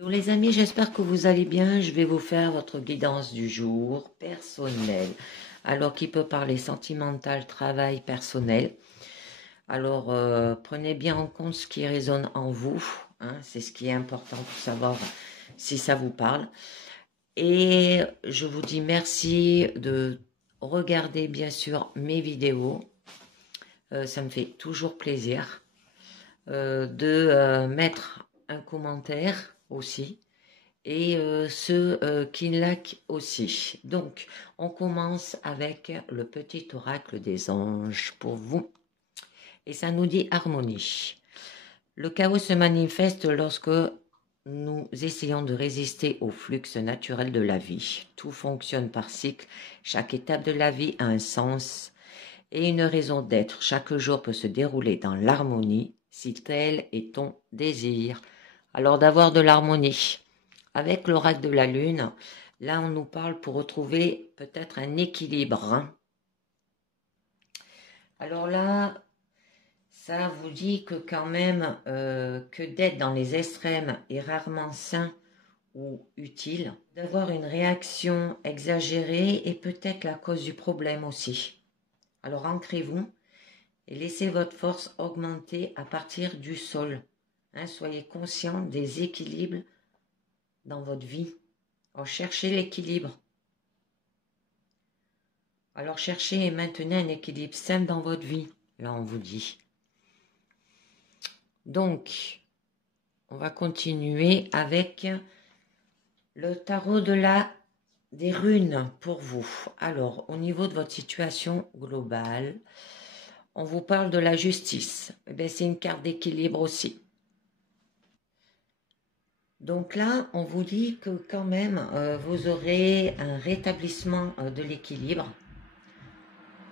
Bonjour les amis, j'espère que vous allez bien. Je vais vous faire votre guidance du jour personnelle. Alors qui peut parler sentimental, travail, personnel. Alors prenez bien en compte ce qui résonne en vous. Hein, c'est ce qui est important pour savoir si ça vous parle. Et je vous dis merci de regarder bien sûr mes vidéos. Ça me fait toujours plaisir de mettre un commentaire aussi. Et ceux qui laquent aussi. Donc, on commence avec le petit oracle des anges pour vous. Et ça nous dit harmonie. Le chaos se manifeste lorsque nous essayons de résister au flux naturel de la vie. Tout fonctionne par cycle. Chaque étape de la vie a un sens et une raison d'être. Chaque jour peut se dérouler dans l'harmonie si tel est ton désir. Alors d'avoir de l'harmonie. Avec l'oracle de la lune, là on nous parle pour retrouver peut-être un équilibre. Alors là, ça vous dit que quand même que d'être dans les extrêmes est rarement sain ou utile. D'avoir une réaction exagérée est peut-être la cause du problème aussi. Alors ancrez-vous et laissez votre force augmenter à partir du sol. Soyez conscient des équilibres dans votre vie. Alors, cherchez l'équilibre. Alors cherchez et maintenez un équilibre sain dans votre vie. Là, on vous dit. Donc, on va continuer avec le tarot des runes pour vous. Alors, au niveau de votre situation globale, on vous parle de la justice. C'est une carte d'équilibre aussi. Donc là, on vous dit que quand même, vous aurez un rétablissement de l'équilibre.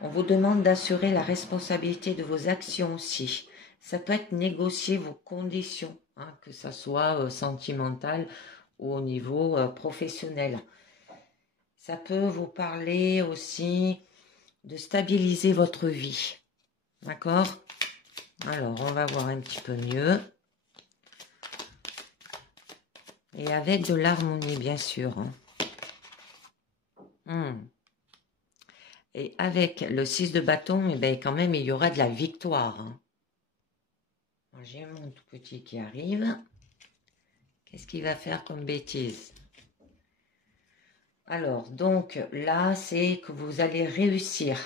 On vous demande d'assurer la responsabilité de vos actions aussi. Ça peut être négocier vos conditions, que ce soit sentimental ou au niveau professionnel. Ça peut vous parler aussi de stabiliser votre vie. D'accord? Alors, on va voir un petit peu mieux. Et avec de l'harmonie, bien sûr. Et avec le 6 de bâton, quand même, il y aura de la victoire. J'ai mon tout petit qui arrive. Qu'est-ce qu'il va faire comme bêtise? Alors, donc, là, c'est que vous allez réussir.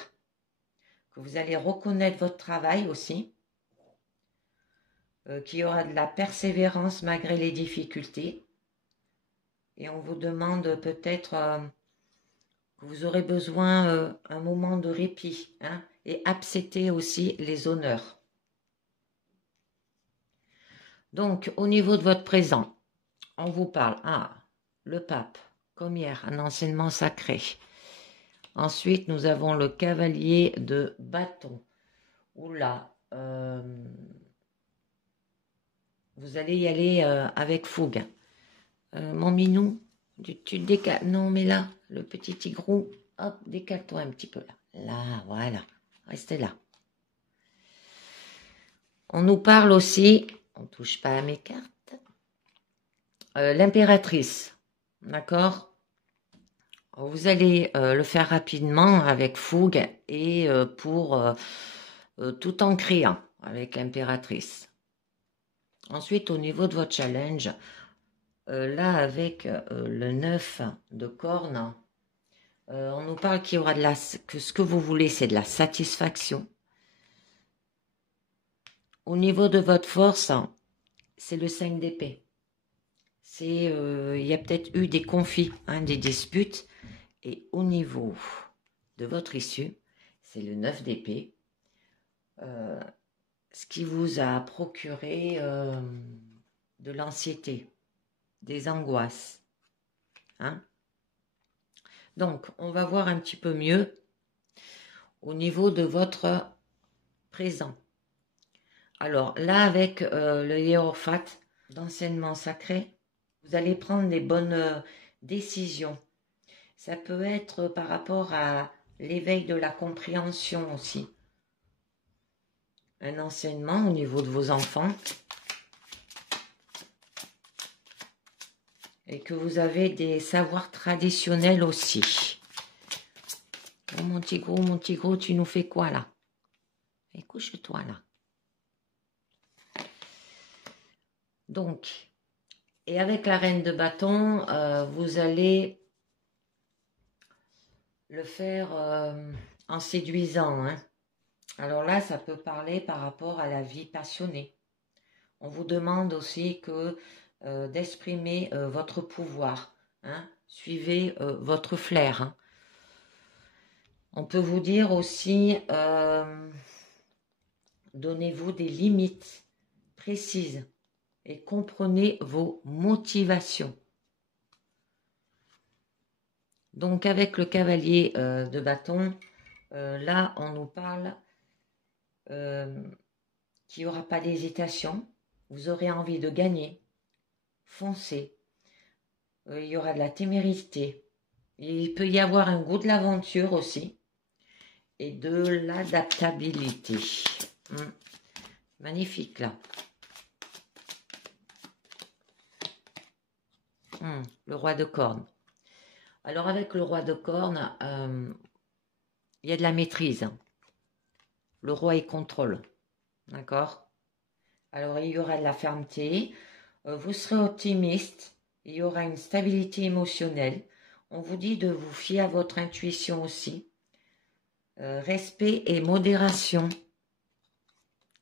Que vous allez reconnaître votre travail aussi. Qu'il y aura de la persévérance malgré les difficultés. Et on vous demande peut-être que vous aurez besoin un moment de répit. Et accepter aussi les honneurs. Donc, au niveau de votre présent, on vous parle, le pape, comme hier, un enseignement sacré. Ensuite, nous avons le cavalier de bâton. Oula, vous allez y aller avec fougue. Mon minou, tu te décales. Non, mais là, le petit tigrou, hop, décale-toi un petit peu là. Là, voilà, restez là. On nous parle aussi, on ne touche pas à mes cartes, l'impératrice, d'accord? Vous allez le faire rapidement avec fougue et tout en criant avec l'impératrice. Ensuite, au niveau de votre challenge, là avec le 9 de corne, on nous parle qu'il y aura que ce que vous voulez, c'est de la satisfaction. Au niveau de votre force, c'est le 5 d'épée. Il y a peut-être eu des conflits, des disputes. Et au niveau de votre issue, c'est le 9 d'épée. Ce qui vous a procuré de l'anxiété, des angoisses. Donc, on va voir un petit peu mieux au niveau de votre présent. Alors, là, avec le hiérophant d'enseignement sacré, vous allez prendre des bonnes décisions. Ça peut être par rapport à l'éveil de la compréhension aussi. Un enseignement au niveau de vos enfants. et que vous avez des savoirs traditionnels aussi. Oh, mon petit gros, tu nous fais quoi là? Et couche-toi là. Donc, et avec la reine de bâton, vous allez le faire en séduisant, hein. Alors là, ça peut parler par rapport à la vie passionnée. On vous demande aussi d'exprimer votre pouvoir, hein. Suivez votre flair, hein. On peut vous dire aussi, donnez-vous des limites précises et comprenez vos motivations. Donc avec le cavalier de bâton, là on nous parle qu'il n'y aura pas d'hésitation, vous aurez envie de gagner, foncez, il y aura de la témérité, il peut y avoir un goût de l'aventure aussi et de l'adaptabilité. Magnifique là. Le roi de cornes. Alors avec le roi de cornes, il y a de la maîtrise. Le roi il contrôle. D'accord? Alors il y aura de la fermeté. Vous serez optimiste. Il y aura une stabilité émotionnelle. On vous dit de vous fier à votre intuition aussi. Respect et modération.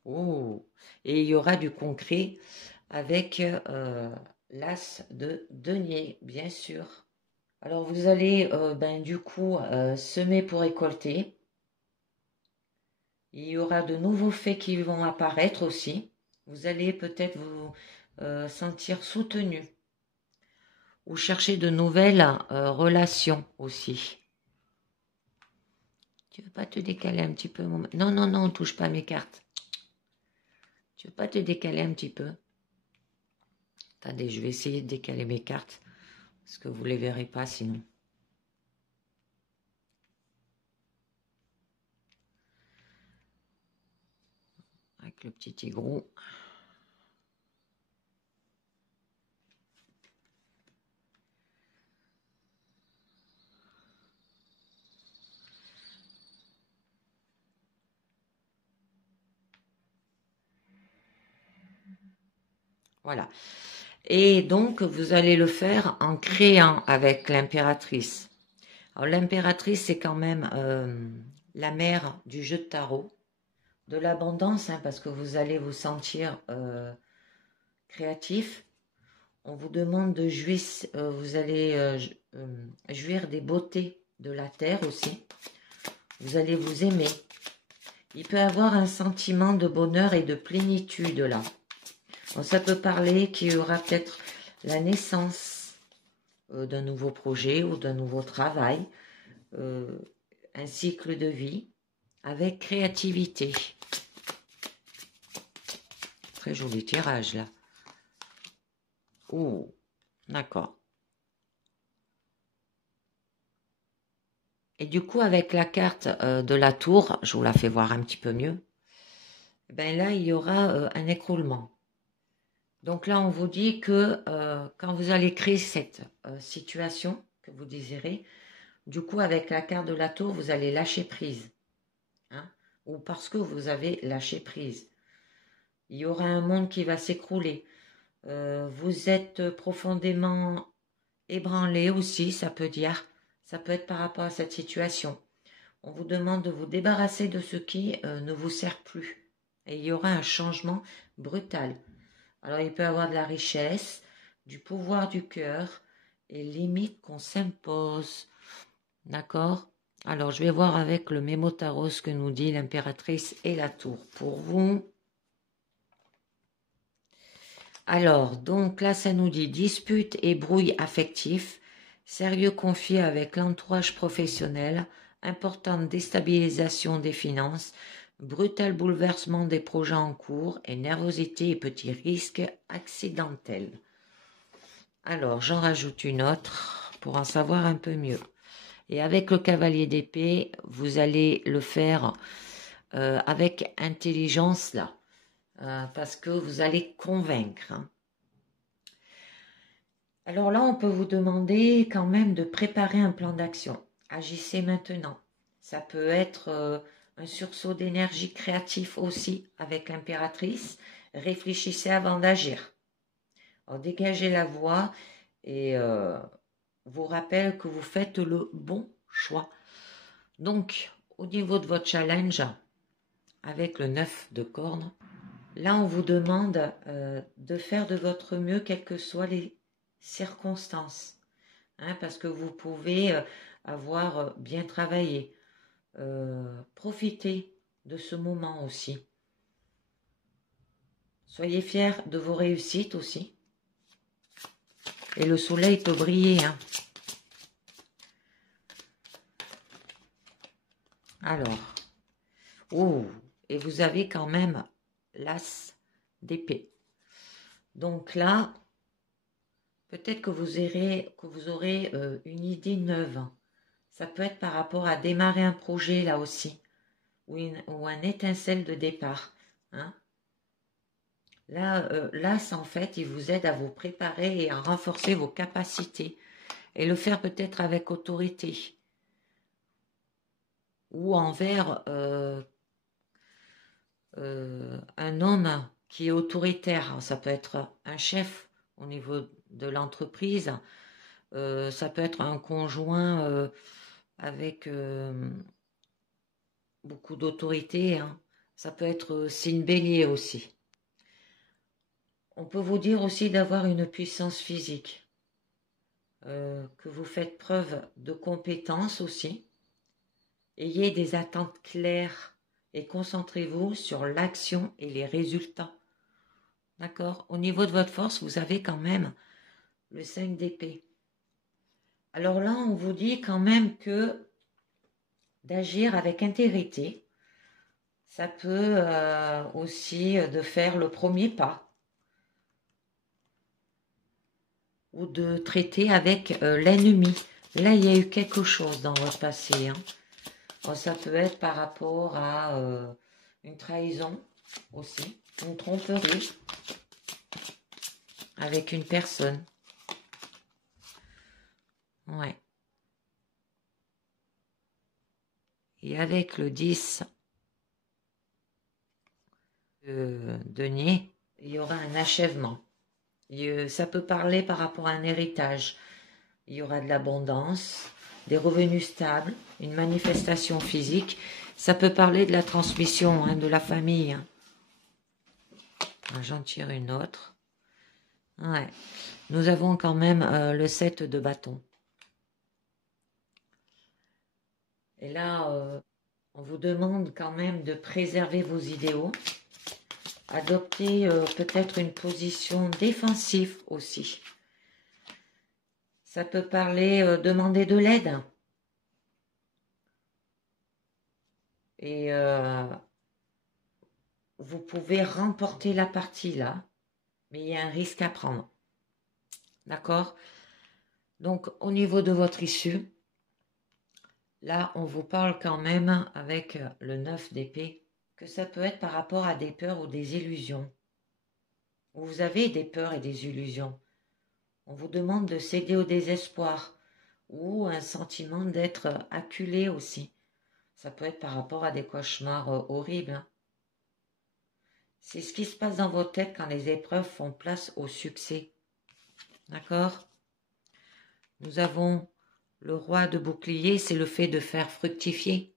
Oh! Et il y aura du concret avec l'as de denier, bien sûr. Alors vous allez du coup semer pour récolter. Il y aura de nouveaux faits qui vont apparaître aussi. Vous allez peut-être vous sentir soutenu ou chercher de nouvelles relations aussi. Tu veux pas te décaler un petit peu? Non, non, non, on touche pas mes cartes. Tu veux pas te décaler un petit peu? Attendez, je vais essayer de décaler mes cartes parce que vous les verrez pas sinon. Avec le petit tigrou. Voilà. Et donc, vous allez le faire en créant avec l'impératrice. Alors, l'impératrice, c'est quand même la mère du jeu de tarot, de l'abondance, hein, parce que vous allez vous sentir créatif. On vous demande de jouir, vous allez jouir des beautés de la terre aussi. Vous allez vous aimer. Il peut y avoir un sentiment de bonheur et de plénitude là. Donc, ça peut parler qu'il y aura peut-être la naissance d'un nouveau projet ou d'un nouveau travail, un cycle de vie avec créativité. Très joli tirage là. Oh, d'accord. Et du coup, avec la carte de la tour, je vous la fais voir un petit peu mieux. Ben là, il y aura un écroulement. Donc là, on vous dit que quand vous allez créer cette situation que vous désirez, du coup, avec la carte de la tour, vous allez lâcher prise. Hein, ou parce que vous avez lâché prise. Il y aura un monde qui va s'écrouler. Vous êtes profondément ébranlé aussi, ça peut dire. Ça peut être par rapport à cette situation. On vous demande de vous débarrasser de ce qui ne vous sert plus. Et il y aura un changement brutal. Alors, il peut y avoir de la richesse, du pouvoir du cœur et limite qu'on s'impose. D'accord? Alors, je vais voir avec le mémo tarot ce que nous dit l'impératrice et la tour pour vous. Alors, donc là, ça nous dit dispute et brouille affectif, sérieux conflit avec l'entourage professionnel, importante déstabilisation des finances, brutal bouleversement des projets en cours et nervosité et petits risques accidentels. Alors, j'en rajoute une autre pour en savoir un peu mieux. Et avec le cavalier d'épée, vous allez le faire avec intelligence là. Parce que vous allez convaincre. Hein. Alors là, on peut vous demander quand même de préparer un plan d'action. Agissez maintenant. Ça peut être un sursaut d'énergie créatif aussi avec l'impératrice. Réfléchissez avant d'agir. Alors dégagez la voix et vous rappelle que vous faites le bon choix. Donc, au niveau de votre challenge, avec le 9 de corne, là, on vous demande de faire de votre mieux, quelles que soient les circonstances. Hein, parce que vous pouvez avoir bien travaillé. Profitez de ce moment aussi. Soyez fiers de vos réussites aussi. Et le soleil peut briller. Hein. Alors, oh, et vous avez quand même l'as d'épée. Donc là, peut-être que vous aurez une idée neuve. Ça peut être par rapport à démarrer un projet là aussi, ou un étincelle de départ. Hein. Là, l'as, en fait, il vous aide à vous préparer et à renforcer vos capacités. Et le faire peut-être avec autorité. Ou envers un homme qui est autoritaire. Ça peut être un chef au niveau de l'entreprise. Ça peut être un conjoint avec beaucoup d'autorité. Hein. Ça peut être signe bélier aussi. On peut vous dire aussi d'avoir une puissance physique. Que vous faites preuve de compétence aussi. Ayez des attentes claires et concentrez-vous sur l'action et les résultats. D'accord? Au niveau de votre force, vous avez quand même le 5 d'épée. Alors là, on vous dit quand même que d'agir avec intégrité, ça peut aussi de faire le premier pas ou de traiter avec l'ennemi. Là, il y a eu quelque chose dans votre passé. Hein. Alors, ça peut être par rapport à une trahison aussi, une tromperie avec une personne. Ouais. Et avec le 10 de denier, il y aura un achèvement. Ça peut parler par rapport à un héritage. Il y aura de l'abondance, des revenus stables, une manifestation physique. Ça peut parler de la transmission, hein, de la famille. Hein. J'en tire une autre. Ouais. Nous avons quand même le 7 de bâton. Et là, on vous demande quand même de préserver vos idéaux. Adopter peut-être une position défensive aussi. Ça peut parler, demander de l'aide. Et vous pouvez remporter la partie là, mais il y a un risque à prendre. D'accord? Donc, au niveau de votre issue, là, on vous parle quand même avec le 9 d'épée, que ça peut être par rapport à des peurs ou des illusions. Vous avez des peurs et des illusions. On vous demande de céder au désespoir ou un sentiment d'être acculé aussi. Ça peut être par rapport à des cauchemars horribles. Hein. C'est ce qui se passe dans vos têtes quand les épreuves font place au succès. D'accord? Nous avons le roi de bouclier, c'est le fait de faire fructifier.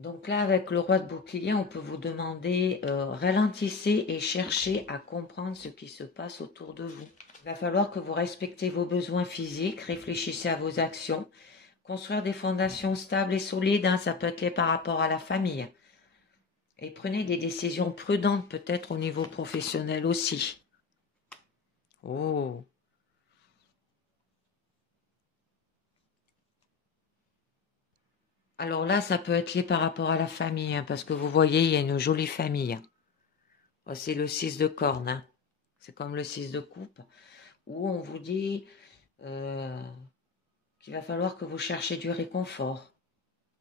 Donc là, avec le roi de bouclier, on peut vous demander ralentissez et cherchez à comprendre ce qui se passe autour de vous. Il va falloir que vous respectez vos besoins physiques, réfléchissez à vos actions, construire des fondations stables et solides, hein, ça peut être par rapport à la famille. Et prenez des décisions prudentes peut-être au niveau professionnel aussi. Oh. Alors là, ça peut être lié par rapport à la famille, hein, parce que vous voyez, il y a une jolie famille. Oh, c'est le 6 de corne, hein. C'est comme le 6 de coupe, où on vous dit qu'il va falloir que vous cherchiez du réconfort.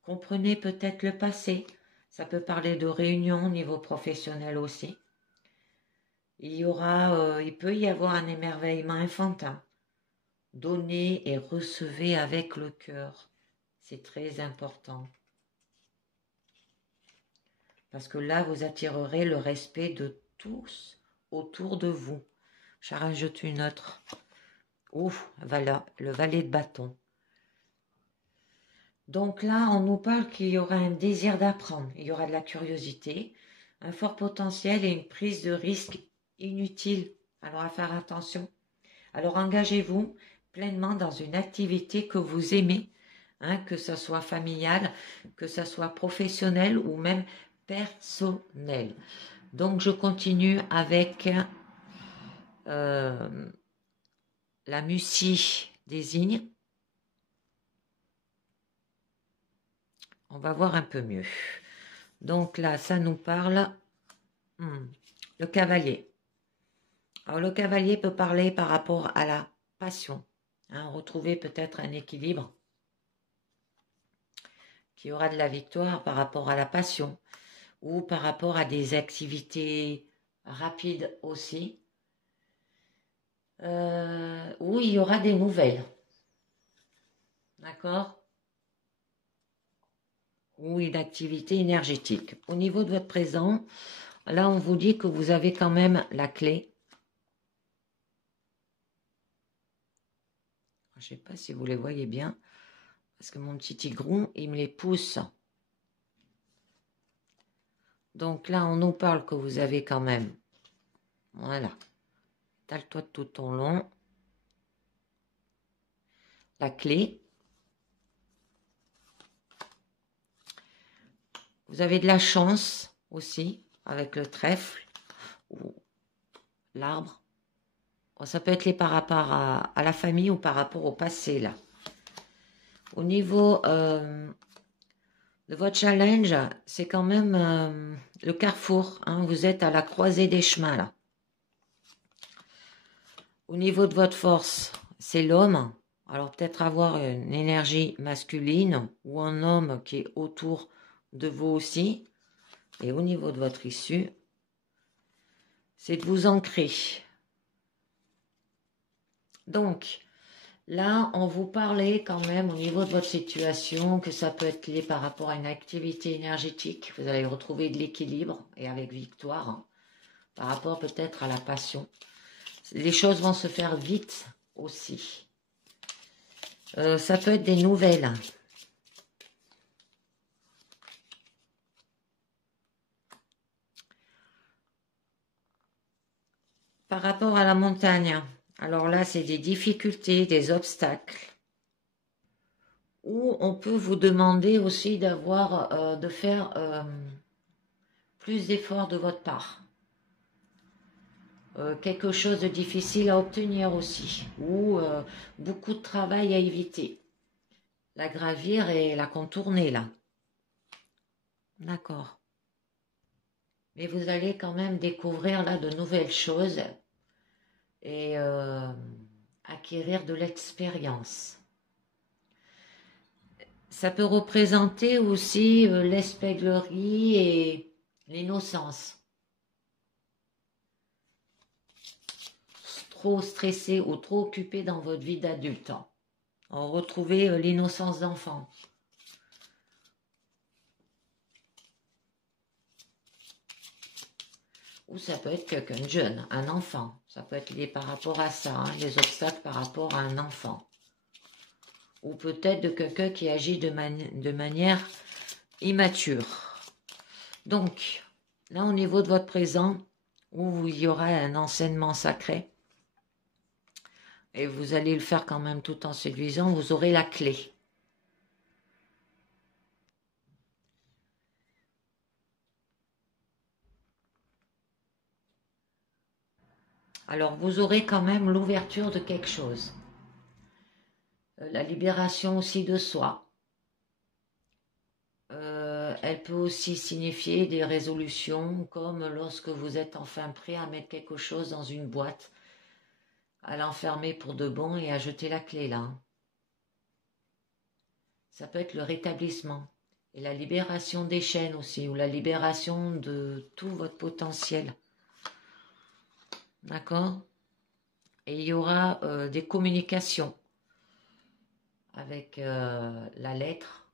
Comprenez peut-être le passé. Ça peut parler de réunion au niveau professionnel aussi. il peut y avoir un émerveillement enfantin. Donnez et recevez avec le cœur. C'est très important. Parce que là, vous attirerez le respect de tous autour de vous. Je rajoute une autre. Ouf, voilà, le valet de bâton. Donc là, on nous parle qu'il y aura un désir d'apprendre. Il y aura de la curiosité, un fort potentiel et une prise de risque inutile. Alors à faire attention. Alors engagez-vous pleinement dans une activité que vous aimez, hein, que ce soit familial, que ce soit professionnel ou même personnel. Donc je continue avec la Mucie désigne. On va voir un peu mieux. Donc là, ça nous parle le cavalier. Alors le cavalier peut parler par rapport à la passion. Hein, retrouver peut-être un équilibre qui aura de la victoire par rapport à la passion ou par rapport à des activités rapides aussi. Où il y aura des nouvelles. D'accord? Ou une activité énergétique. Au niveau de votre présent, là on vous dit que vous avez quand même la clé. Je ne sais pas si vous les voyez bien, parce que mon petit tigron, il me les pousse. Donc là, on nous parle que vous avez quand même, voilà, tale-toi tout ton long, la clé. Vous avez de la chance aussi, avec le trèfle ou l'arbre. Ça peut être par rapport à la famille ou par rapport au passé, là. Au niveau de votre challenge, c'est quand même le carrefour. Hein, vous êtes à la croisée des chemins, là. Au niveau de votre force, c'est l'homme. Alors peut-être avoir une énergie masculine ou un homme qui est autour de vous aussi. Et au niveau de votre issue, c'est de vous ancrer. Donc, là, on vous parlait quand même au niveau de votre situation, que ça peut être lié par rapport à une activité énergétique. Vous allez retrouver de l'équilibre et avec victoire, hein, par rapport peut-être à la passion. Les choses vont se faire vite aussi. Ça peut être des nouvelles. Par rapport à la montagne, alors là, c'est des difficultés, des obstacles. Ou on peut vous demander aussi de faire plus d'efforts de votre part. Quelque chose de difficile à obtenir aussi. Ou beaucoup de travail à éviter. La gravir et la contourner là. D'accord. Mais vous allez quand même découvrir là de nouvelles choses et acquérir de l'expérience. Ça peut représenter aussi l'espièglerie et l'innocence. Trop stressé ou trop occupé dans votre vie d'adulte. Retrouvez l'innocence d'enfant. Ou ça peut être quelqu'un de jeune, un enfant. Ça peut être lié par rapport à ça, hein, les obstacles par rapport à un enfant. Ou peut-être de quelqu'un qui agit de manière immature. Donc, là au niveau de votre présent, où il y aura un enseignement sacré, et vous allez le faire quand même tout en séduisant, vous aurez la clé. Alors, vous aurez quand même l'ouverture de quelque chose. La libération aussi de soi. Elle peut aussi signifier des résolutions, comme lorsque vous êtes enfin prêt à mettre quelque chose dans une boîte, à l'enfermer pour de bon et à jeter la clé là. Ça peut être le rétablissement et la libération des chaînes aussi, ou la libération de tout votre potentiel. d'accord? Et il y aura des communications avec la lettre.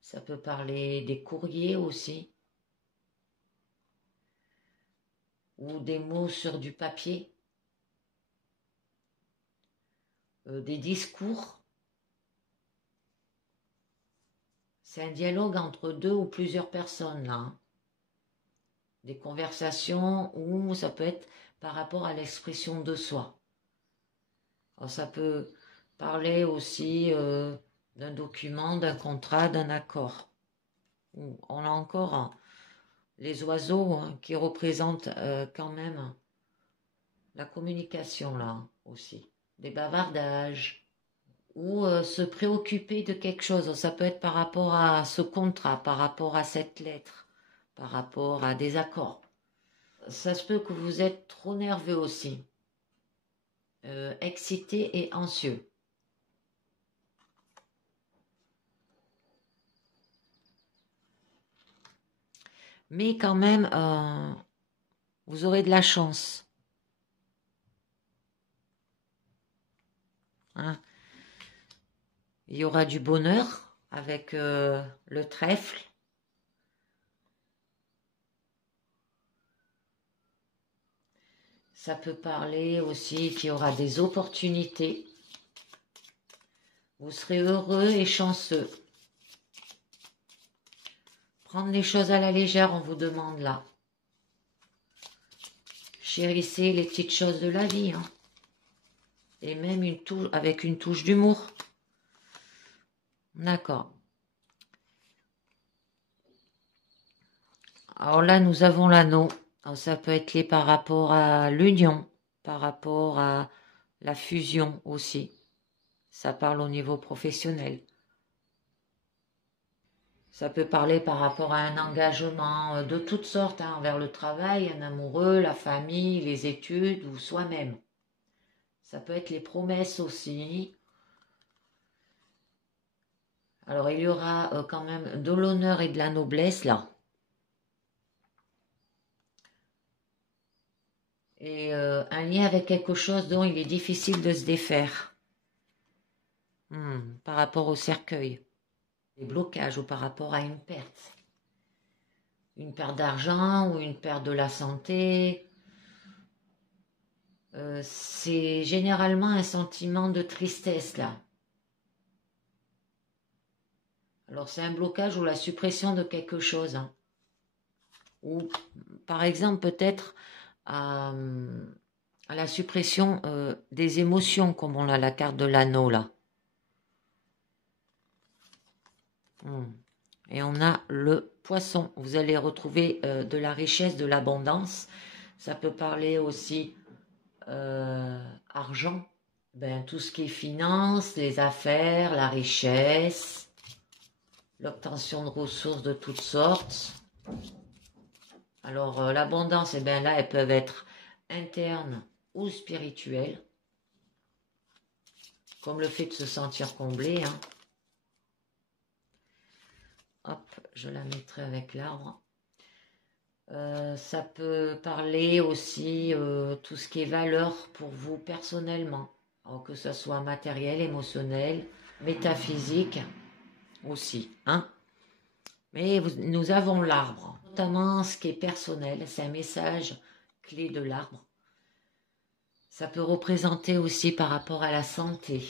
Ça peut parler des courriers aussi, ou des mots sur du papier, des discours. C'est un dialogue entre deux ou plusieurs personnes, là, hein. Des conversations où ça peut être par rapport à l'expression de soi. Alors, ça peut parler aussi d'un document, d'un contrat, d'un accord. On a encore les oiseaux hein, qui représentent quand même la communication là aussi. Des bavardages ou se préoccuper de quelque chose. Ça peut être par rapport à ce contrat, par rapport à cette lettre, par rapport à des accords. Ça se peut que vous êtes trop nerveux aussi, excité et anxieux. Mais quand même, vous aurez de la chance. Hein. Il y aura du bonheur avec le trèfle. Ça peut parler aussi qu'il y aura des opportunités. Vous serez heureux et chanceux. Prendre les choses à la légère, on vous demande là. Chérissez les petites choses de la vie. Hein. Et même avec une touche d'humour. D'accord. Alors là, nous avons l'anneau. Ça peut être lié par rapport à l'union, par rapport à la fusion aussi. Ça parle au niveau professionnel. Ça peut parler par rapport à un engagement de toutes sortes, hein, envers le travail, un amoureux, la famille, les études ou soi-même. Ça peut être les promesses aussi. Alors il y aura quand même de l'honneur et de la noblesse là. Et un lien avec quelque chose dont il est difficile de se défaire. Par rapport au cercueil. Des blocages ou par rapport à une perte. Une perte d'argent ou une perte de la santé. C'est généralement un sentiment de tristesse là. Alors c'est un blocage ou la suppression de quelque chose. Hein. Ou par exemple peut-être à la suppression des émotions comme on a la carte de l'anneau là. Et on a le poisson. Vous allez retrouver de la richesse, de l'abondance. Ça peut parler aussi argent. Ben, tout ce qui est finance, les affaires, la richesse, l'obtention de ressources de toutes sortes. Alors l'abondance, eh ben là, elles peuvent être internes ou spirituelles. Comme le fait de se sentir comblé. Hein. Hop, je la mettrai avec l'arbre. Ça peut parler aussi tout ce qui est valeur pour vous personnellement. Alors que ce soit matériel, émotionnel, métaphysique aussi. Hein. Mais nous avons l'arbre, notamment ce qui est personnel. C'est un message clé de l'arbre. Ça peut représenter aussi par rapport à la santé.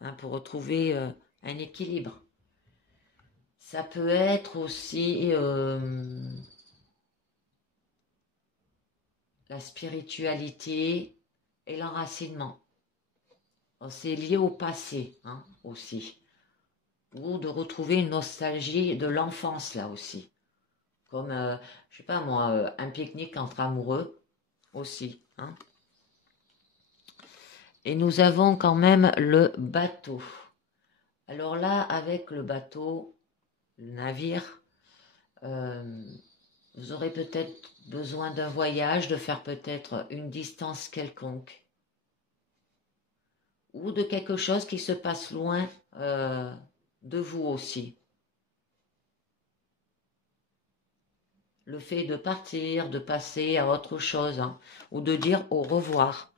Hein, pour retrouver un équilibre. Ça peut être aussi la spiritualité et l'enracinement. C'est lié au passé hein, aussi. Ou de retrouver une nostalgie de l'enfance là aussi. Comme, je sais pas moi, un pique-nique entre amoureux aussi. Hein. Et nous avons quand même le bateau. Alors là, avec le bateau, le navire, vous aurez peut-être besoin d'un voyage, de faire peut-être une distance quelconque. Ou de quelque chose qui se passe loin de vous aussi. le fait de partir, de passer à autre chose, hein, ou de dire au revoir.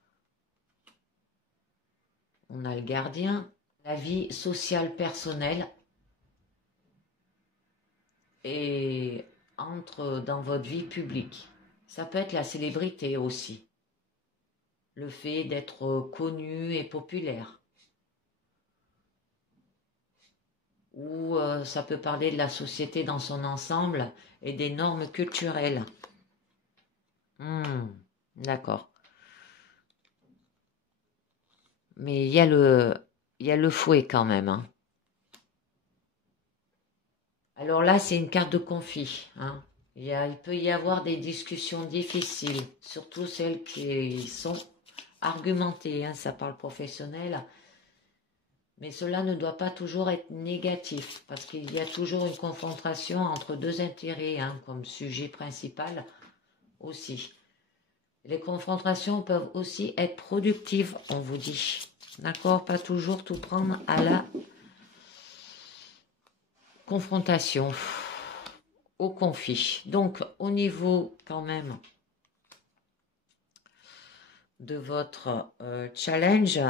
On a le gardien, la vie sociale personnelle, et entre dans votre vie publique. Ça peut être la célébrité aussi, le fait d'être connu et populaire. Ou ça peut parler de la société dans son ensemble et des normes culturelles. D'accord. Mais il y a le fouet quand même, hein. Alors là, c'est une carte de conflit, hein. Il peut y avoir des discussions difficiles, surtout celles qui sont argumentées, hein, ça parle professionnel. Mais cela ne doit pas toujours être négatif, parce qu'il y a toujours une confrontation entre deux intérêts, hein, comme sujet principal aussi. Les confrontations peuvent aussi être productives, on vous dit. D'accord? Pas toujours tout prendre à la confrontation, au conflit. Donc, au niveau quand même de votre challenge,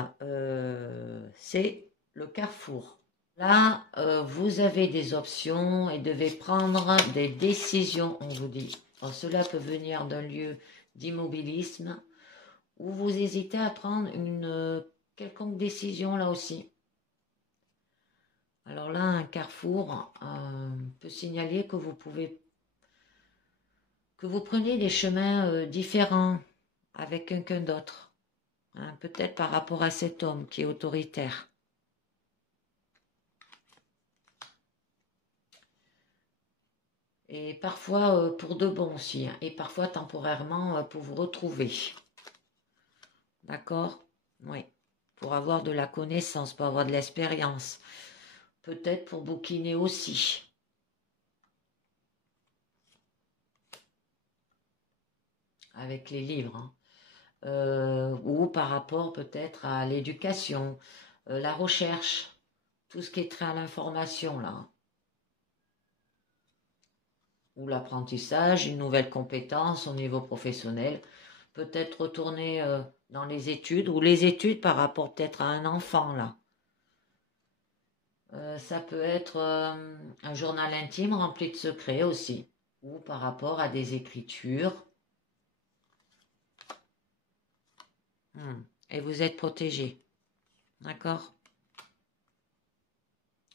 c'est le carrefour. Là, vous avez des options et devez prendre des décisions, on vous dit. Alors, cela peut venir d'un lieu d'immobilisme ou vous hésitez à prendre une quelconque décision là aussi. Alors là, un carrefour peut signaler que vous prenez des chemins différents avec quelqu'un d'autre, hein, peut-être par rapport à cet homme qui est autoritaire. Et parfois pour de bon aussi, hein, et parfois temporairement pour vous retrouver. D'accord? Oui. Pour avoir de la connaissance, pour avoir de l'expérience. Peut-être pour bouquiner aussi. Avec les livres, hein. Ou par rapport peut-être à l'éducation, la recherche, tout ce qui est trait à l'information là. Ou l'apprentissage, une nouvelle compétence au niveau professionnel, peut-être retourner dans les études, ou les études par rapport peut-être à un enfant là. Ça peut être un journal intime rempli de secrets aussi, ou par rapport à des écritures. Et vous êtes protégé, d'accord?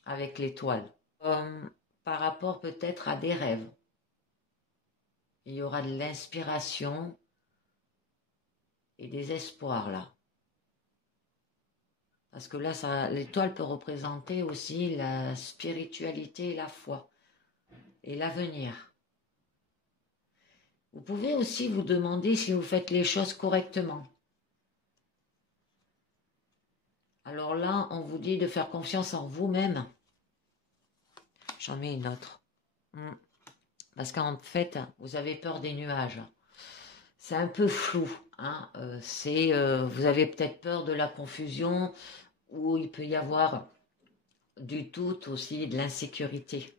Avec l'étoile. Par rapport peut-être à des rêves. Il y aura de l'inspiration et des espoirs là. Parce que là, l'étoile peut représenter aussi la spiritualité et la foi et l'avenir. Vous pouvez aussi vous demander si vous faites les choses correctement. Alors là, on vous dit de faire confiance en vous-même. J'en mets une autre. Parce qu'en fait, vous avez peur des nuages. C'est un peu flou, hein. Vous avez peut-être peur de la confusion, ou il peut y avoir du doute aussi, de l'insécurité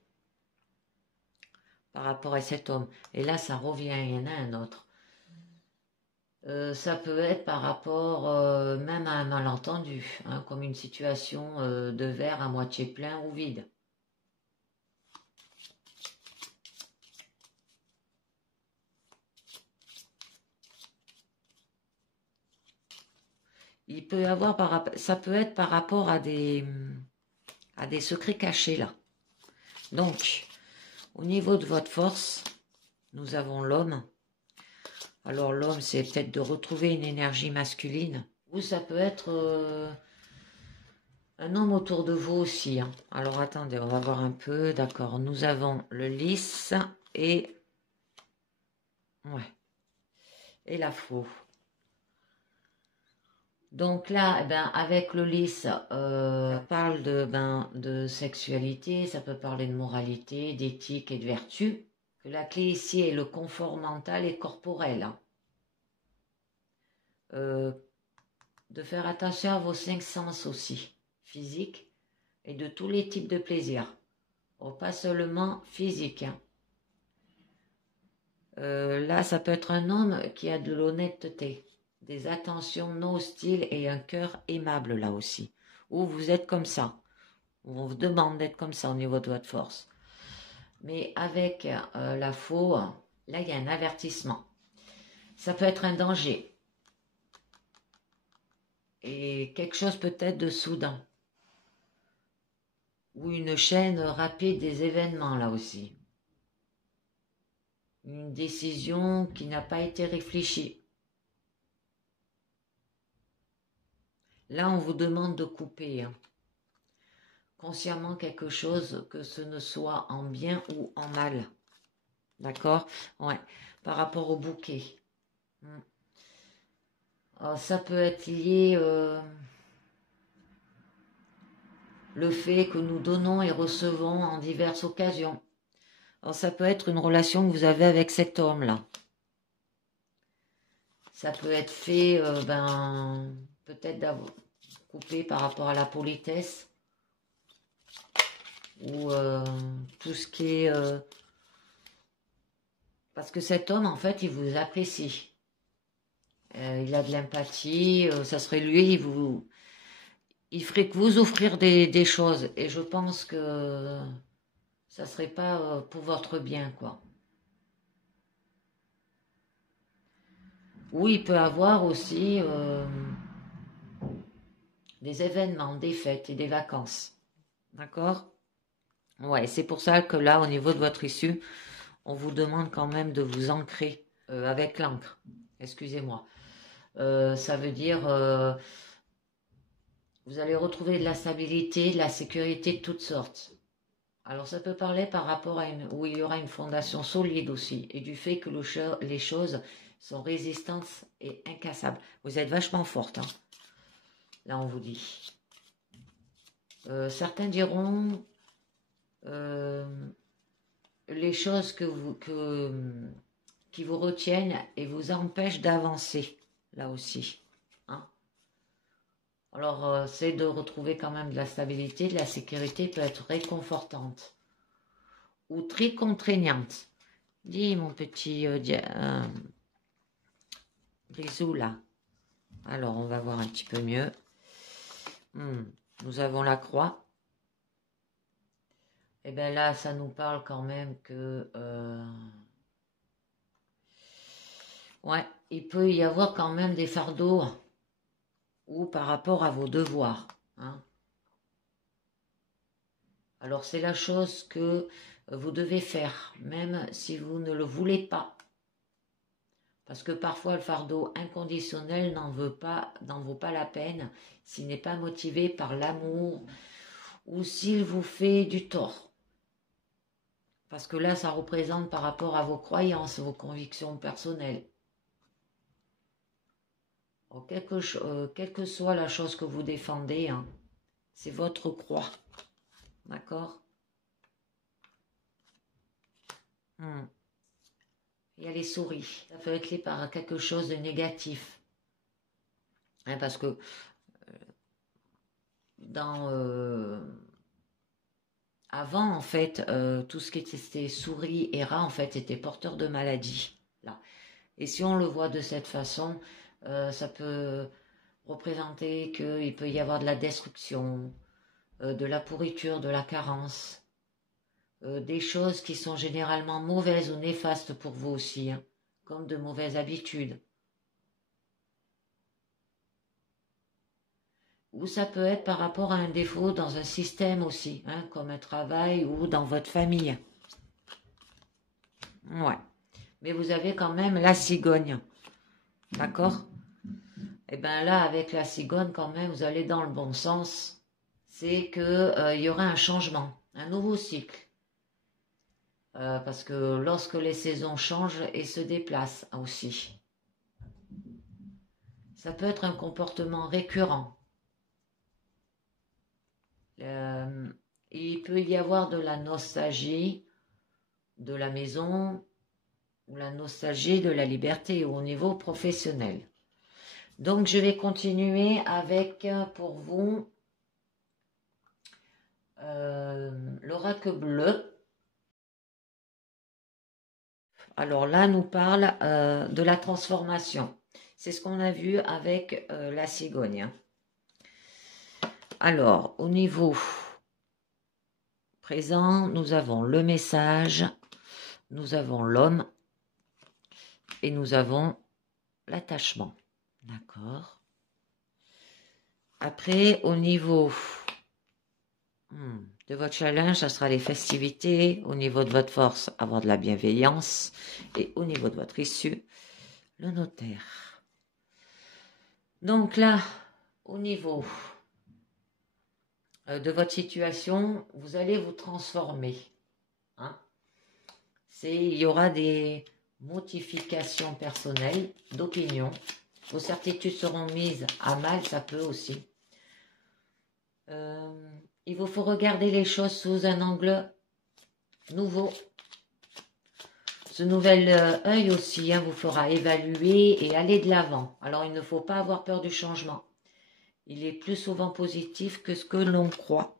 par rapport à cet homme. Et là, ça revient, il y en a un autre. Ça peut être par rapport même à un malentendu, hein, comme une situation de verre à moitié plein ou vide. Il peut y avoir ça peut être par rapport à des secrets cachés là. Donc, au niveau de votre force, nous avons l'homme. Alors l'homme, c'est peut-être de retrouver une énergie masculine. Ou ça peut être un homme autour de vous aussi, hein. Alors attendez, on va voir un peu. D'accord, nous avons le lys et... Ouais. Et la faux. Donc là, avec le lys, parle de sexualité, ça peut parler de moralité, d'éthique et de vertu. La clé ici est le confort mental et corporel, hein. De faire attention à vos 5 sens aussi, physiques et de tous les types de plaisirs. Pas seulement physique, hein. Là, ça peut être un homme qui a de l'honnêteté, des attentions non hostiles et un cœur aimable là aussi. Ou vous êtes comme ça. On vous demande d'être comme ça au niveau de votre force. Mais avec la faux, là, il y a un avertissement. Ça peut être un danger. Et quelque chose peut-être de soudain. Ou une chaîne rapide des événements là aussi. Une décision qui n'a pas été réfléchie. Là, on vous demande de couper consciemment quelque chose, que ce ne soit en bien ou en mal. D'accord? Ouais. Par rapport au bouquet. Alors, ça peut être lié le fait que nous donnons et recevons en diverses occasions. Alors, ça peut être une relation que vous avez avec cet homme-là. Ça peut être fait, peut-être d'avoir coupé par rapport à la politesse ou tout ce qui est... parce que cet homme, en fait, il vous apprécie. Il a de l'empathie, ça serait lui, il ferait que vous offrir des choses. Et je pense que ça serait pas pour votre bien, quoi. Ou il peut avoir aussi des événements, des fêtes et des vacances. D'accord? Ouais, c'est pour ça que là, au niveau de votre issue, on vous demande quand même de vous ancrer avec l'encre. Excusez-moi. Ça veut dire vous allez retrouver de la stabilité, de la sécurité de toutes sortes. Alors ça peut parler par rapport à où il y aura une fondation solide aussi, et du fait que les choses sont résistantes et incassables. Vous êtes vachement forte, hein. Là on vous dit. Certains diront les choses qui vous retiennent et vous empêchent d'avancer, là aussi. Hein. Alors c'est de retrouver quand même de la stabilité, de la sécurité peut être réconfortante ou très contraignante. Dis mon petit grisou là. Alors on va voir un petit peu mieux. Nous avons la croix. Et bien là, ça nous parle quand même que... ouais, il peut y avoir quand même des fardeaux ou par rapport à vos devoirs. Hein. Alors c'est la chose que vous devez faire, même si vous ne le voulez pas. Parce que parfois le fardeau inconditionnel n'en vaut pas la peine s'il n'est pas motivé par l'amour ou s'il vous fait du tort. Parce que là, ça représente par rapport à vos croyances, vos convictions personnelles. Alors, quelle que soit la chose que vous défendez, hein, c'est votre croix. D'accord? Il y a les souris. Ça peut être lié par quelque chose de négatif. Hein, parce que avant, en fait, tout ce qui était souris et rats, en fait, était porteur de maladies. Là. Et si on le voit de cette façon, ça peut représenter qu'il peut y avoir de la destruction, de la pourriture, de la carence, des choses qui sont généralement mauvaises ou néfastes pour vous aussi, hein, comme de mauvaises habitudes. Ou ça peut être par rapport à un défaut dans un système aussi, hein, comme un travail ou dans votre famille. Ouais. Mais vous avez quand même la cigogne. D'accord? Et bien là, avec la cigogne, quand même, vous allez dans le bon sens. C'est qu'il y aura un changement, un nouveau cycle. Parce que lorsque les saisons changent et se déplacent aussi. Ça peut être un comportement récurrent. Il peut y avoir de la nostalgie de la maison ou la nostalgie de la liberté au niveau professionnel. Donc je vais continuer avec pour vous l'oracle bleu. Alors là, nous parle de la transformation. C'est ce qu'on a vu avec la cigogne. Hein. Alors, au niveau présent, nous avons le message, nous avons l'homme et nous avons l'attachement. D'accord. Après, au niveau de votre challenge, ça sera les festivités. Au niveau de votre force, avoir de la bienveillance. Et au niveau de votre issue, le notaire. Donc là, au niveau de votre situation, vous allez vous transformer. Hein. Il y aura des modifications personnelles, d'opinion. Vos certitudes seront mises à mal, ça peut aussi. Il vous faut regarder les choses sous un angle nouveau. Ce nouvel œil aussi vous fera évaluer et aller de l'avant. Alors il ne faut pas avoir peur du changement. Il est plus souvent positif que ce que l'on croit.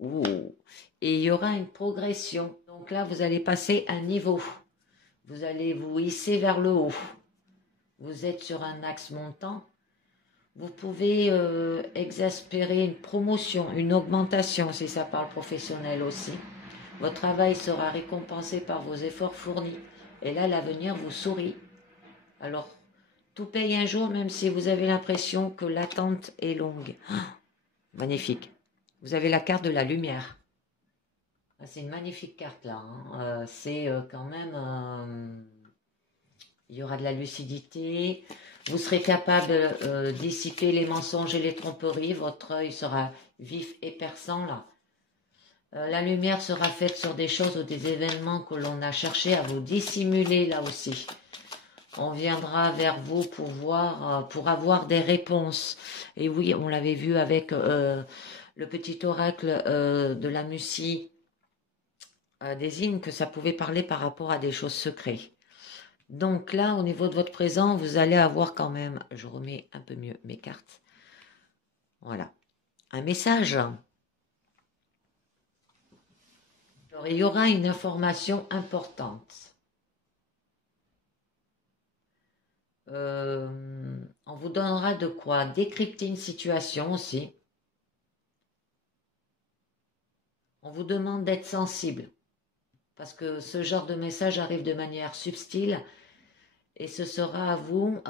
Et il y aura une progression. Donc là, vous allez passer un niveau. Vous allez vous hisser vers le haut. Vous êtes sur un axe montant. Vous pouvez exaspérer une promotion, une augmentation, si ça parle professionnel aussi. Votre travail sera récompensé par vos efforts fournis. Et là, l'avenir vous sourit. Alors, tout paye un jour, même si vous avez l'impression que l'attente est longue. Magnifique. Vous avez la carte de la lumière. C'est une magnifique carte là. Hein. C'est quand même... il y aura de la lucidité. Vous serez capable de dissiper les mensonges et les tromperies. Votre œil sera vif et perçant là. La lumière sera faite sur des choses ou des événements que l'on a cherché à vous dissimuler là aussi. On viendra vers vous pour avoir des réponses. Et oui, on l'avait vu avec le petit oracle de la Mussie. Désigne que ça pouvait parler par rapport à des choses secrètes. Donc là, au niveau de votre présent, vous allez avoir quand même, je remets un peu mieux mes cartes. Voilà. Un message. Alors, il y aura une information importante. On vous donnera de quoi décrypter une situation aussi. On vous demande d'être sensible. Parce que ce genre de message arrive de manière subtile. Et ce sera à vous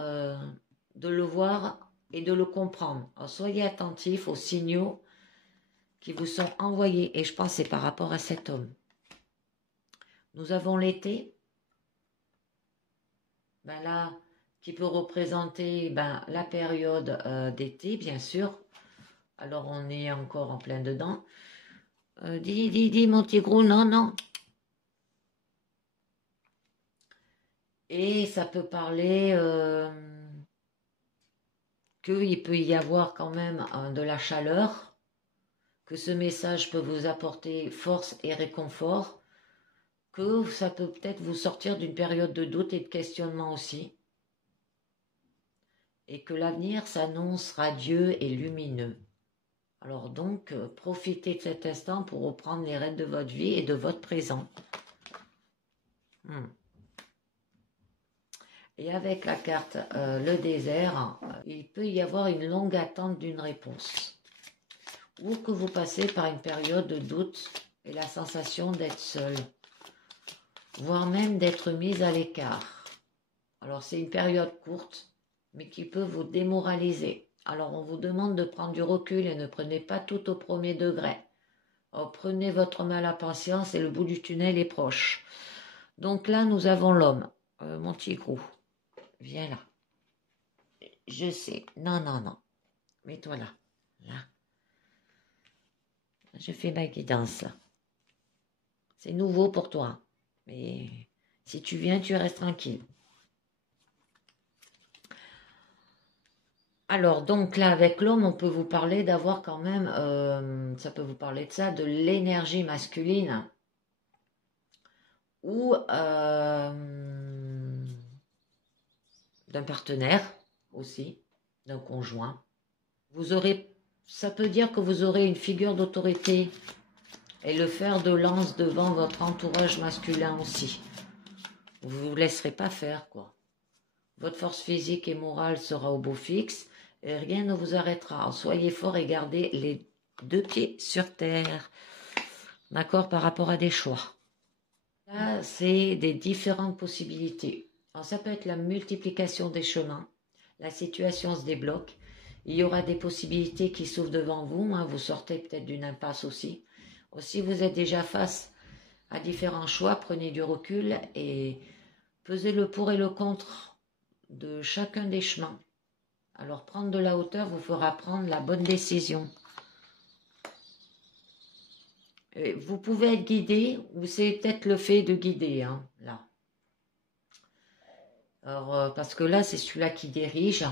de le voir et de le comprendre. Alors, soyez attentifs aux signaux qui vous sont envoyés. Et je pense que c'est par rapport à cet homme. Nous avons l'été. Ben là, qui peut représenter la période d'été, bien sûr. Alors, on est encore en plein dedans. Dis, mon petit gros, non. Et ça peut parler qu'il peut y avoir quand même de la chaleur, que ce message peut vous apporter force et réconfort, que ça peut peut-être vous sortir d'une période de doute et de questionnement aussi, et que l'avenir s'annonce radieux et lumineux. Alors donc, profitez de cet instant pour reprendre les rênes de votre vie et de votre présent. Et avec la carte le désert, il peut y avoir une longue attente d'une réponse. Ou que vous passez par une période de doute et la sensation d'être seul. Voire même d'être mise à l'écart. Alors c'est une période courte, mais qui peut vous démoraliser. Alors on vous demande de prendre du recul et ne prenez pas tout au premier degré. Alors, prenez votre mal à patience et le bout du tunnel est proche. Donc là nous avons l'homme, mon petit gros. Viens là. Je sais. Non. Mets-toi là. Là. Je fais ma guidance là. C'est nouveau pour toi. Mais si tu viens, tu restes tranquille. Alors, donc là, avec l'homme, on peut vous parler d'avoir quand même, ça peut vous parler de ça, de l'énergie masculine. Ou d'un partenaire aussi, d'un conjoint. Ça peut dire que vous aurez une figure d'autorité et le fer de lance devant votre entourage masculin aussi. Vous ne vous laisserez pas faire, quoi. Votre force physique et morale sera au beau fixe et rien ne vous arrêtera. Alors, soyez fort et gardez les deux pieds sur terre. D'accord, par rapport à des choix. Là, c'est des différentes possibilités. Alors, ça peut être la multiplication des chemins. La situation se débloque. Il y aura des possibilités qui s'ouvrent devant vous. Hein. Vous sortez peut-être d'une impasse aussi. Si vous êtes déjà face à différents choix, prenez du recul et pesez le pour et le contre de chacun des chemins. Alors, prendre de la hauteur vous fera prendre la bonne décision. Vous pouvez être guidé, ou c'est peut-être le fait de guider, hein, là. Alors, parce que là, c'est celui-là qui dirige,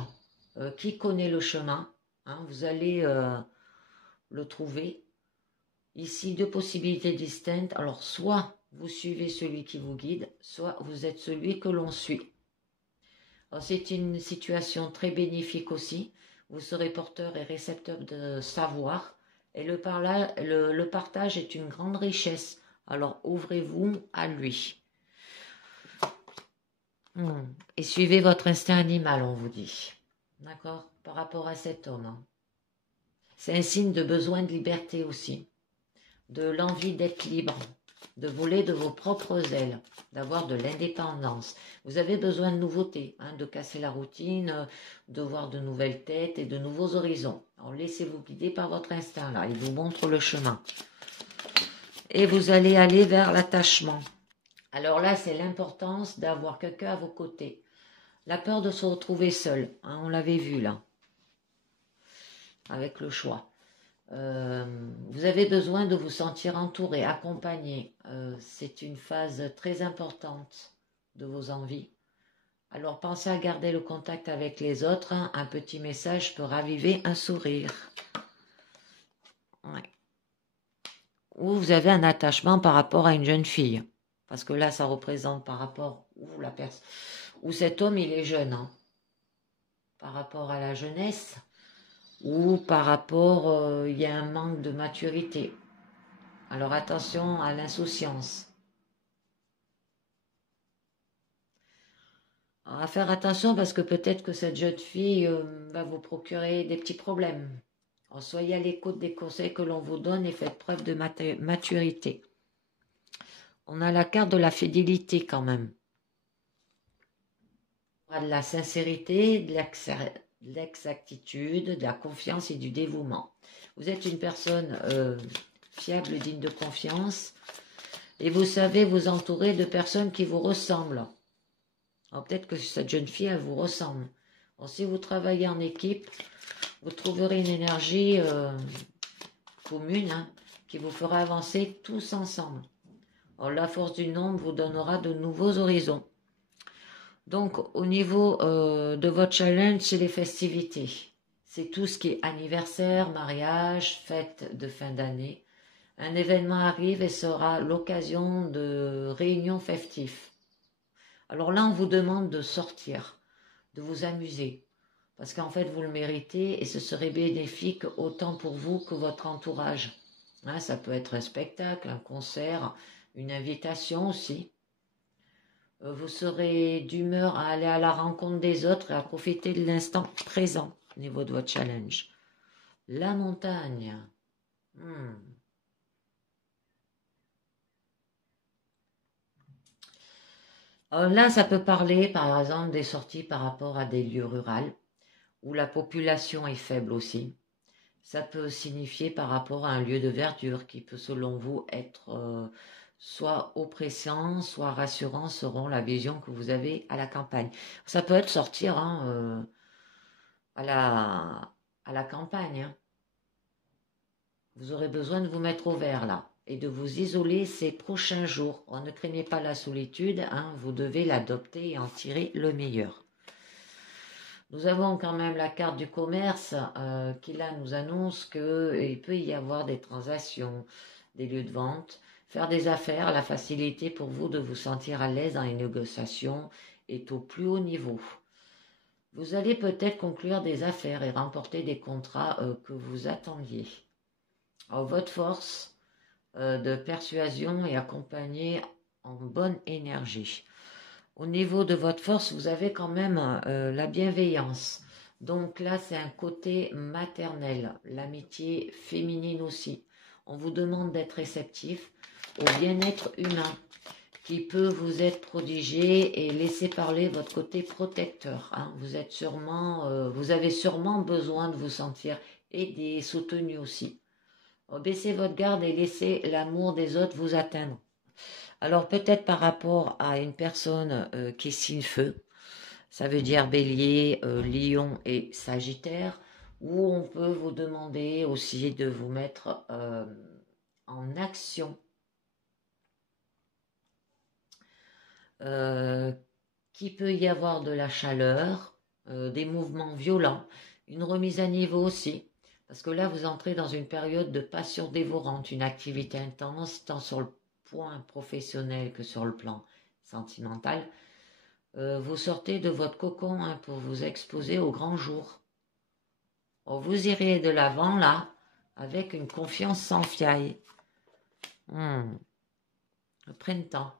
qui connaît le chemin. Hein, vous allez le trouver. Ici, deux possibilités distinctes. Alors, soit vous suivez celui qui vous guide, soit vous êtes celui que l'on suit. C'est une situation très bénéfique aussi. Vous serez porteur et récepteur de savoir. Et le partage est une grande richesse. Alors ouvrez-vous à lui. Et suivez votre instinct animal, on vous dit. D'accord? Par rapport à cet homme. Hein. C'est un signe de besoin de liberté aussi. De l'envie d'être libre. De voler de vos propres ailes. D'avoir de l'indépendance. Vous avez besoin de nouveautés. Hein, de casser la routine. De voir de nouvelles têtes et de nouveaux horizons. Alors laissez-vous guider par votre instinct là. Il vous montre le chemin. Et vous allez aller vers l'attachement. Alors là, c'est l'importance d'avoir quelqu'un à vos côtés. La peur de se retrouver seul, hein, on l'avait vu là, avec le choix. Vous avez besoin de vous sentir entouré, accompagné. C'est une phase très importante de vos envies. Alors pensez à garder le contact avec les autres. Hein. Un petit message peut raviver un sourire. Ouais. Ou vous avez un attachement par rapport à une jeune fille. Parce que là, ça représente par rapport où la personne, où cet homme, il est jeune. Hein. Par rapport à la jeunesse, ou par rapport, il y a un manque de maturité. Alors attention à l'insouciance. Alors, à faire attention parce que peut-être que cette jeune fille va vous procurer des petits problèmes. Alors, soyez à l'écoute des conseils que l'on vous donne et faites preuve de maturité. On a la carte de la fidélité quand même. On a de la sincérité, de l'exactitude, de la confiance et du dévouement. Vous êtes une personne fiable, digne de confiance, et vous savez vous entourer de personnes qui vous ressemblent. Alors peut-être que cette jeune fille, elle vous ressemble. Alors, si vous travaillez en équipe, vous trouverez une énergie commune hein, qui vous fera avancer tous ensemble. Alors, la force du nombre vous donnera de nouveaux horizons. Donc, au niveau de votre challenge, c'est les festivités. C'est tout ce qui est anniversaire, mariage, fête de fin d'année. Un événement arrive et sera l'occasion de réunions festives. Alors là, on vous demande de sortir, de vous amuser. Parce qu'en fait, vous le méritez et ce serait bénéfique autant pour vous que votre entourage. Hein, ça peut être un spectacle, un concert, une invitation aussi. Vous serez d'humeur à aller à la rencontre des autres et à profiter de l'instant présent au niveau de votre challenge. La montagne. Là, ça peut parler, par exemple, des sorties par rapport à des lieux ruraux où la population est faible aussi. Ça peut signifier par rapport à un lieu de verdure qui peut, selon vous, être soit oppressant, soit rassurant, selon la vision que vous avez à la campagne. Ça peut être sortir hein, à la campagne. Hein. Vous aurez besoin de vous mettre au vert là et de vous isoler ces prochains jours. Ne craignez pas la solitude, hein, vous devez l'adopter et en tirer le meilleur. Nous avons quand même la carte du commerce qui là nous annonce qu'il peut y avoir des transactions, des lieux de vente, faire des affaires, la facilité pour vous de vous sentir à l'aise dans les négociations est au plus haut niveau. Vous allez peut-être conclure des affaires et remporter des contrats que vous attendiez. Alors, votre force de persuasion est accompagnée en bonne énergie. Au niveau de votre force, vous avez quand même la bienveillance. Donc là, c'est un côté maternel, l'amitié féminine aussi. On vous demande d'être réceptif au bien-être humain qui peut vous être prodigé et laisser parler votre côté protecteur. Hein. Vous avez sûrement besoin de vous sentir aidé, soutenu aussi. Baissez votre garde et laissez l'amour des autres vous atteindre. Alors peut-être par rapport à une personne qui est signe feu, ça veut dire bélier, lion et sagittaire, où on peut vous demander aussi de vous mettre en action, qu'il peut y avoir de la chaleur, des mouvements violents, une remise à niveau aussi, parce que là vous entrez dans une période de passion dévorante, une activité intense, tant sur le point professionnel que sur le plan sentimental. Vous sortez de votre cocon hein, pour vous exposer au grand jour. Oh, vous irez de l'avant là, avec une confiance sans faille. Le printemps.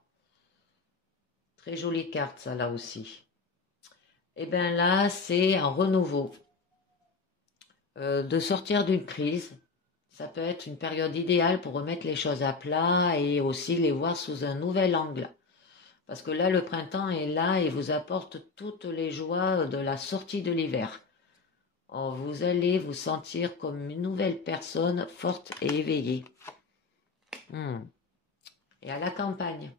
Très jolie carte ça là aussi. Et bien là, c'est un renouveau. De sortir d'une crise. Ça peut être une période idéale pour remettre les choses à plat et aussi les voir sous un nouvel angle. Parce que là, le printemps est là et vous apporte toutes les joies de la sortie de l'hiver. Oh, vous allez vous sentir comme une nouvelle personne forte et éveillée. Et à la campagne,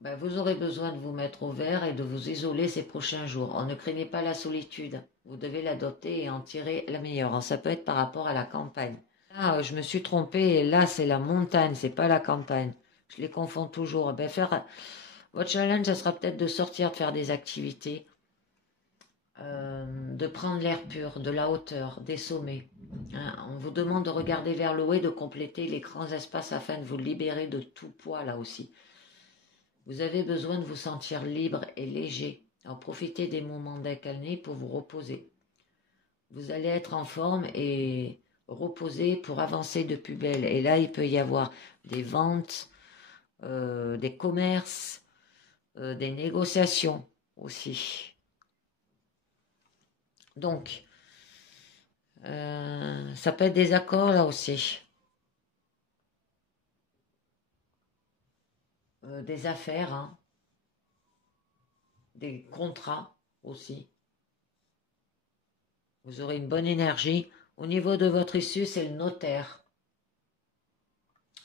ben, vous aurez besoin de vous mettre au vert et de vous isoler ces prochains jours. Ne craignez pas la solitude. Vous devez l'adopter et en tirer la meilleure. Ça peut être par rapport à la campagne. Là, je me suis trompée. Là, c'est la montagne, c'est pas la campagne. Je les confonds toujours. Ben, votre challenge, ça sera peut-être de sortir, de faire des activités, de prendre l'air pur, de la hauteur, des sommets. Hein, on vous demande de regarder vers le haut et de compléter les grands espaces afin de vous libérer de tout poids là aussi. Vous avez besoin de vous sentir libre et léger. Alors profitez des moments d'accalmie pour vous reposer. Vous allez être en forme et reposer pour avancer de plus belle. Et là, il peut y avoir des ventes, des commerces, des négociations aussi. Donc, ça peut être des accords là aussi. Des affaires, hein. Des contrats aussi. Vous aurez une bonne énergie. Au niveau de votre issue, c'est le notaire.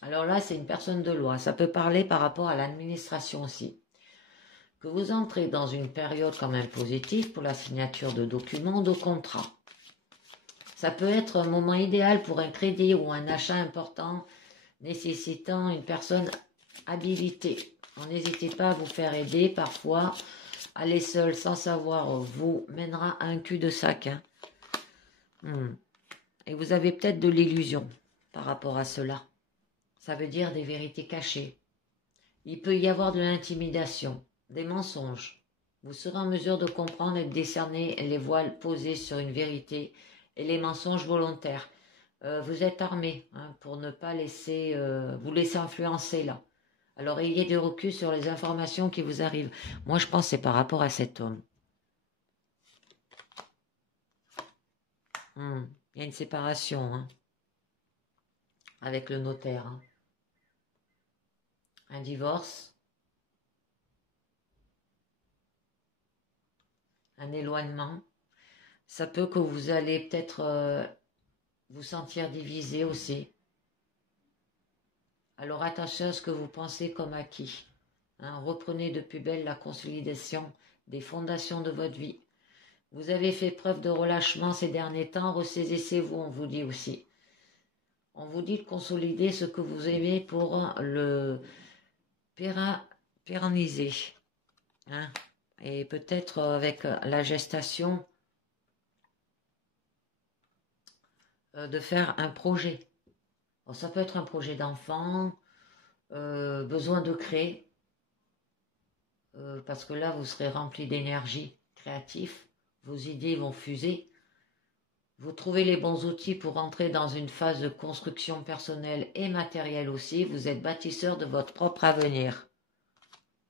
Alors là, c'est une personne de loi. Ça peut parler par rapport à l'administration aussi. Que vous entrez dans une période quand même positive pour la signature de documents, de contrats. Ça peut être un moment idéal pour un crédit ou un achat important nécessitant une personne habilitée. N'hésitez pas à vous faire aider. Parfois, aller seul sans savoir vous mènera à un cul-de-sac. Hein. Et vous avez peut-être de l'illusion par rapport à cela. Ça veut dire des vérités cachées. Il peut y avoir de l'intimidation, des mensonges. Vous serez en mesure de comprendre et de décerner les voiles posés sur une vérité et les mensonges volontaires. Vous êtes armé hein, pour ne pas vous laisser influencer là. Alors ayez du recul sur les informations qui vous arrivent. Moi je pense que c'est par rapport à cet homme. Il y a une séparation hein, avec le notaire. Hein. Un divorce. Un éloignement. Ça peut que vous allez peut-être vous sentir divisé aussi. Alors attachez à ce que vous pensez comme acquis. Hein, reprenez de plus belle la consolidation des fondations de votre vie. Vous avez fait preuve de relâchement ces derniers temps, ressaisissez-vous, on vous dit aussi. On vous dit de consolider ce que vous aimez pour le pérenniser. Hein, et peut-être avec la gestation, de faire un projet. Alors, ça peut être un projet d'enfant, besoin de créer, parce que là, vous serez rempli d'énergie créative, vos idées vont fuser. Vous trouvez les bons outils pour entrer dans une phase de construction personnelle et matérielle aussi. Vous êtes bâtisseur de votre propre avenir.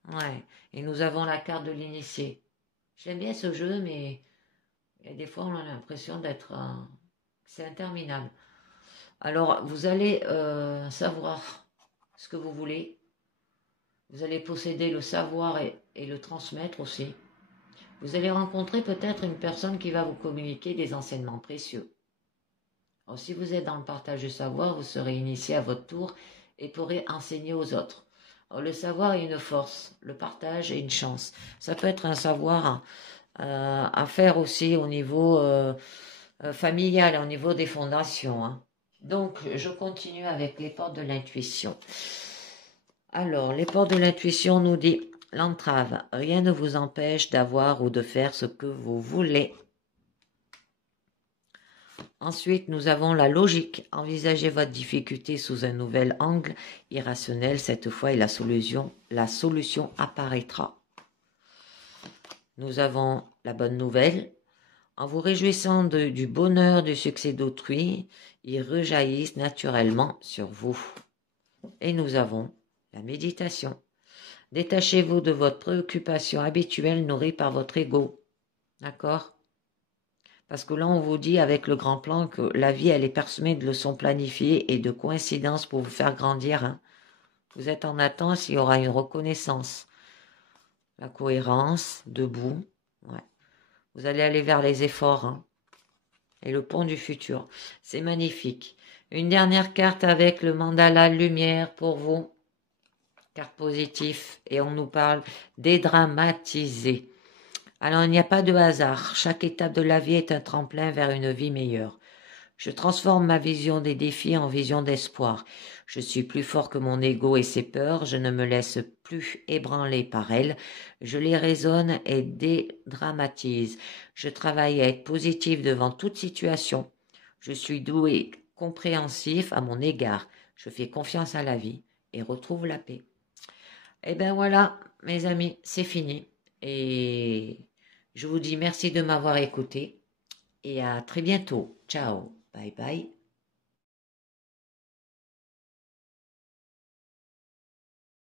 Ouais. Et nous avons la carte de l'initié. J'aime bien ce jeu, mais il y a des fois on a l'impression d'être... c'est interminable. Alors, vous allez savoir ce que vous voulez. Vous allez posséder le savoir et le transmettre aussi. Vous allez rencontrer peut-être une personne qui va vous communiquer des enseignements précieux. Alors, si vous êtes dans le partage du savoir, vous serez initié à votre tour et pourrez enseigner aux autres. Alors, le savoir est une force, le partage est une chance. Ça peut être un savoir à faire aussi au niveau familial, au niveau des fondations, hein. Donc, je continue avec les portes de l'intuition. Alors, les portes de l'intuition nous dit l'entrave. Rien ne vous empêche d'avoir ou de faire ce que vous voulez. Ensuite, nous avons la logique. Envisagez votre difficulté sous un nouvel angle irrationnel cette fois et la solution apparaîtra. Nous avons la bonne nouvelle. En vous réjouissant du bonheur du succès d'autrui, ils rejaillissent naturellement sur vous. Et nous avons la méditation. Détachez-vous de votre préoccupation habituelle nourrie par votre ego. D'accord? Parce que là, on vous dit avec le grand plan que la vie, elle est parsemée de leçons planifiées et de coïncidences pour vous faire grandir, hein. Vous êtes en attente, il y aura une reconnaissance. La cohérence, debout. Ouais. Vous allez aller vers les efforts, hein. Et le pont du futur. C'est magnifique. Une dernière carte avec le mandala lumière pour vous. Carte positive. Et on nous parle dédramatiser. Alors, il n'y a pas de hasard. Chaque étape de la vie est un tremplin vers une vie meilleure. Je transforme ma vision des défis en vision d'espoir. Je suis plus fort que mon ego et ses peurs. Je ne me laisse plus ébranler par elles. Je les raisonne et dédramatise. Je travaille à être positif devant toute situation. Je suis doué, compréhensif à mon égard. Je fais confiance à la vie et retrouve la paix. Eh bien voilà, mes amis, c'est fini. Et je vous dis merci de m'avoir écouté et à très bientôt. Ciao, bye bye.